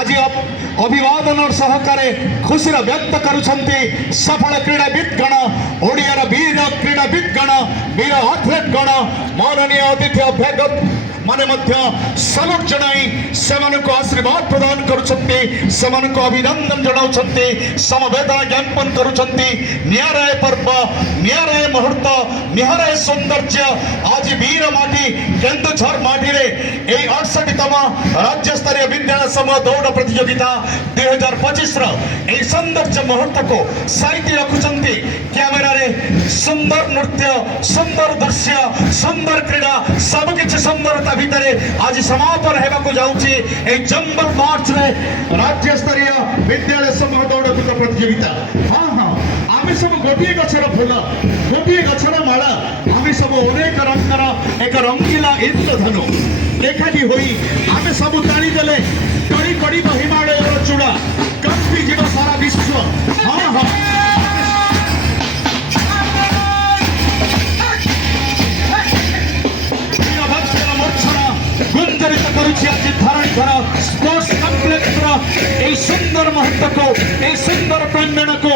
आज अभिवादन सहकारे खुशी व्यक्त करुछन्ति सफल क्रीड़ाविद गण ओडियार वीर क्रीड़ाविद गण वीर एथलेट गण माननीय अतिथि अभ्यागत माने सलूट जनाई सेमानकु आशीर्वाद प्रदान करुछन्ति सेमानकु अभिनंदन जनाउछन्ति समवेदना ज्ञापन करुछन्ति। नियाराय पर्व नियाराय मुहूर्त नियाराय सौंदर्य आज वीर माटी केन्दुझर माटी रे 68तम राज्य स्तरीय विद्यालय समूह दौड़ प्रतियोगिता 2025 रो सौंदर्य मुहूर्त को साइती रखुछन्ति। कैमेरा रे सुंदर नृत्य सुंदर दृश्य सुंदर क्रीड़ा सबकिछि सुंदरता भितर आज समापन हेबाकु जाउछि ए जंबल मार्च रे राज्य स्तरीय विद्यालय समूह दौड़ प्रतियोगिता। हाँ हाँ आमे सब गोटे गछर फूल गोटे गछर माला आमे सब अनेक रंगर एक रंगीला इंद्रधनु एकाठी होई आमे सब ताली देले कड़ी कड़ी हिमालय चूड़ा कंपी जीव सारा विश्व। हाँ हाँ गुंजरित करुछि आज धरणीधर स्पोर्ट्स कम्प्लेक्स सुंदर मुहूर्त को सुंदर प्रांगण को